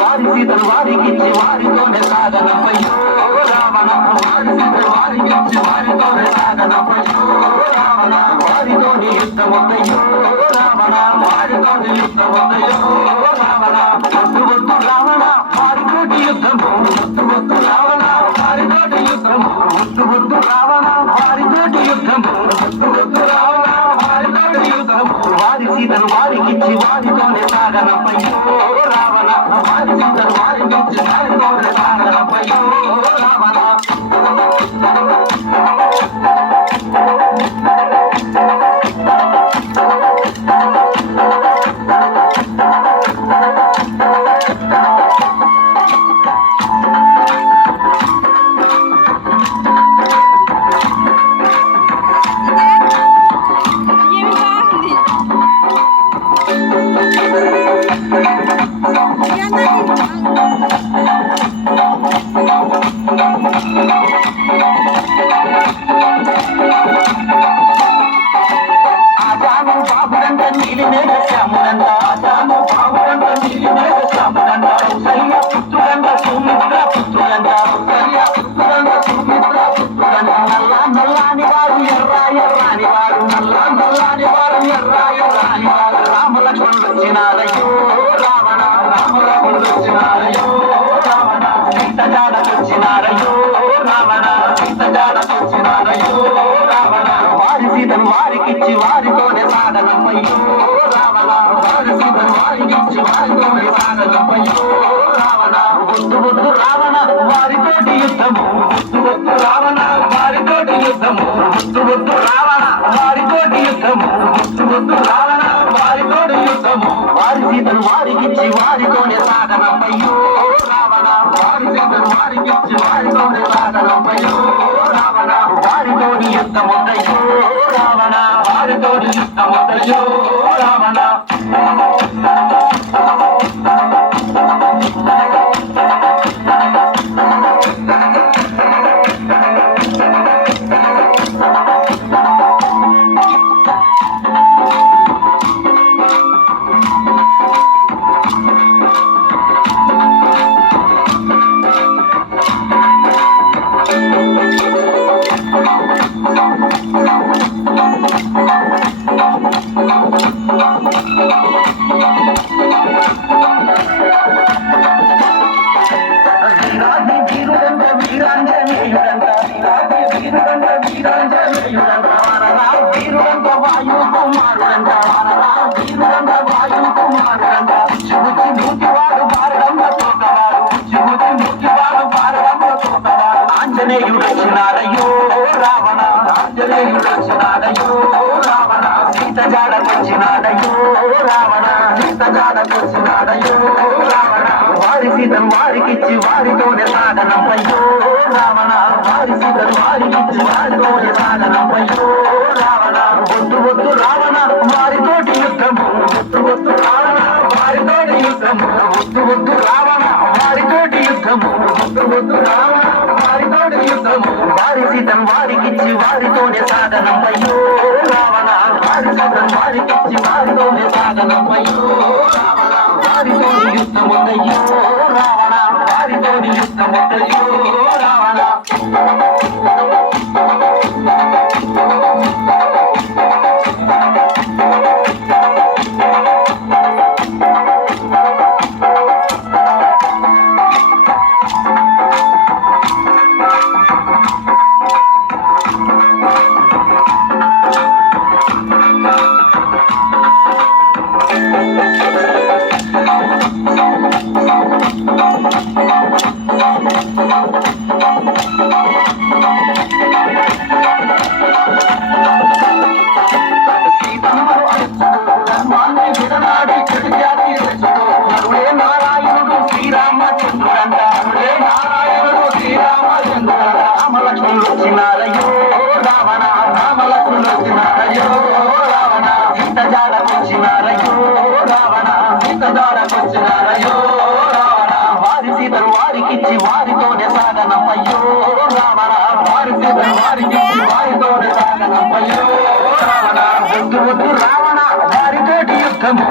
వారి సీతలు వారికిచ్చి వారితోనే సాగనపయ్యో రావణ వారి సీతలు వారికిచ్చి వారితోనే సాగనపయ్యో రావణ వారితోని యుద్ధమొద్దయ్యో రావణ వారితోని యుద్ధమొద్దయ్యో రావణ వద్దు వద్దు రావణ వారితోటి యుద్ధము వద్దు వద్దు రావణ వారితోటి యుద్ధము వద్దు వద్దు రావణ వారితోటి యుద్ధము వద్దు వద్దు రావణ వారితోటి యుద్ధము వారి సీతలు వారికిచ్చి వారితోనే సాగనపయ్యో రావణ వారి సీతలు వారికిచ్చి వారితోనే సాగనపయ్యో రావణ వారి సీతను వారికిచ్చి వారితోనే సాగనపయ్యో రావణ వారి సీతను వారికిచ్చి వారితోనే సాగనపయ్యో రావణ వద్దు వద్దు రావణ వారితోటి యుద్ధము వద్దు వద్దు రావణ వారితోటి యుద్ధము వద్దు వద్దు రావణ వారితోటి యుద్ధము వద్దు వద్దు రావణ వారితోటి యుద్ధము వారి సీతను వారికిచ్చి వారితోనే సాగనపయ్యో రావణ వారి సీతను వారికిచ్చి వారితోనే సాగనపయ్యో రావణ వారితోటి యుద్ధముద్దయ్యో రావణ వారితోటి యుద్ధముద్దయ్యో రావణ ఆంజనేయుడొచ్చినాడయ్యో రావణ ఆంజనేయుడొచ్చినాడయ్యో రావణ సీత జాడకొచ్చినాడయ్యో రావణ సీత జాడకొచ్చినాడయ్యో రావణ వారి సీతను వారికిచ్చి వారితోనే సాగనపయ్యో రావణ వారి సీతను వారికిచ్చి వారితోనే సాగనపయ్యో రావణ వద్దు వద్దు రావణ వారితోటి యుద్ధము వద్దు వద్దు రావణ వారితోటి యుద్ధము వద్దు వద్దు రావణ వారితోటి యుద్ధము వద్దు వద్దు రావణ వారితోటి యుద్ధము వారి సీతను వారికిచ్చి వారితోనే సాగనపయ్యో రావణ వారి సీతను వారికిచ్చి వారితోనే సాగనపయ్యో రావణ వారితోని యుద్ధముద్దయ్యో రావణ వారితోని యుద్ధముద్దయ్యో రావణ వారి సీతను వారికిచ్చి వారితోనే సాగనపయ్యో రావణ వారి సీతను వారికిచ్చి వారితోనే సాగనపయ్యో రావణ వద్దు వద్దు రావణ వారితోటి యుద్ధము